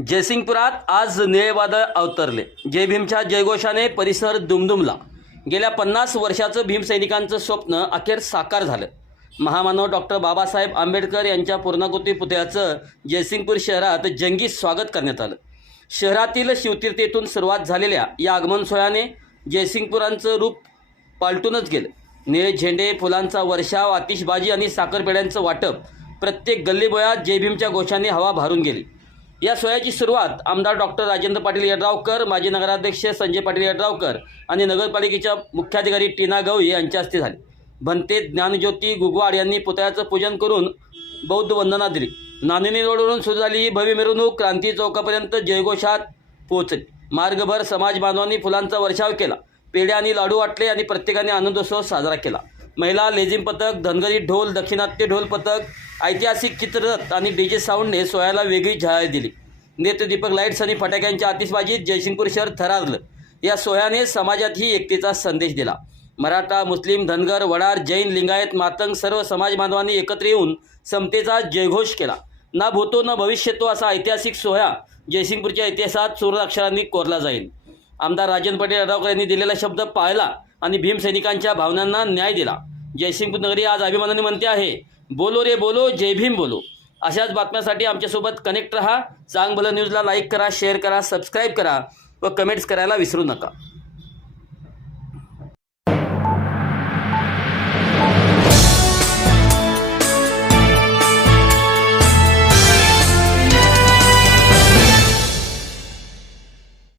जयसिंगपुरात आज निळे वादळ अवतरले. जय भीमच्या जयघोषाने परिसर दुमदुमला. गेल्या पन्नास वर्षाचं भीमसैनिकांचं स्वप्न अखेर साकार झालं. महामानव डॉक्टर बाबासाहेब आंबेडकर यांच्या पूर्णाकृती पुतळ्याचं जयसिंगपूर शहरात जंगी स्वागत करण्यात आलं. शहरातील शिवतीर्थेतून सुरुवात झालेल्या या आगमन सोहळ्याने जयसिंगपुरांचं रूप पालटूनच गेलं. निळे झेंडे फुलांचा वर्षाव आतिषबाजी आणि साखरपेड्यांचं वाटप प्रत्येक गल्लीबोळात जय भीमच्या घोषाने हवा भारून गेली. या सोहळ्याची सुरुवात आमदार डॉक्टर राजेंद्र पाटील यड्रावकर माजी नगराध्यक्ष संजय पाटील यड्रावकर आणि नगरपालिकेच्या मुख्याधिकारी टीना गवई यांच्या हस्ते झाली. भंते ज्ञानज्योती गुगवाड यांनी पुतळ्याचं पूजन करून बौद्ध वंदना दिली. नांदिनी रोडवरून सुरू झाली ही भव्य मिरवणूक क्रांती चौकापर्यंत जयघोषात पोहोचली. मार्गभर समाज बांधवांनी फुलांचा वर्षाव केला. पेढ्या आणि लाडू वाटले आणि प्रत्येकाने आनंदोत्सव साजरा केला. महिला लेझिम पथक धनगरी ढोल दक्षिणात्य ढोल पथक ऐतिहासिक चित्ररथ आणि डीजे साऊंडने सोहळ्याला वेगळी झळाळ दिली. नेत्रदीपक लाईट्स आणि फटाक्यांच्या आतिषबाजीत जयसिंगपूर शहर थरारलं. या सोहळ्याने समाजातही एकतेचा संदेश दिला. मराठा मुस्लिम धनगर वडार जैन लिंगायत मातंग सर्व समाज बांधवांनी एकत्र येऊन समतेचा जयघोष केला. ना भूतो न भविष्यतो असा ऐतिहासिक सोहळा जयसिंगपूरच्या इतिहासात सुर अक्षरांनी कोरला जाईल. आमदार राजन पटेल यड्रावकर यांनी दिलेला शब्द पाळला. आणि भीमसैनिकांच्या भावनांना न्याय दिला. जयसिंगपूर नगरी आज अभिमानाने म्हणते आहे बोलो रे बोलो जय भीम बोलो. अशाच बातम्यासाठी आमच्यासोबत कनेक्ट रहा. चांग भलं न्यूजला लाईक करा शेअर करा सबस्क्राईब करा व कमेंट्स करायला विसरू नका.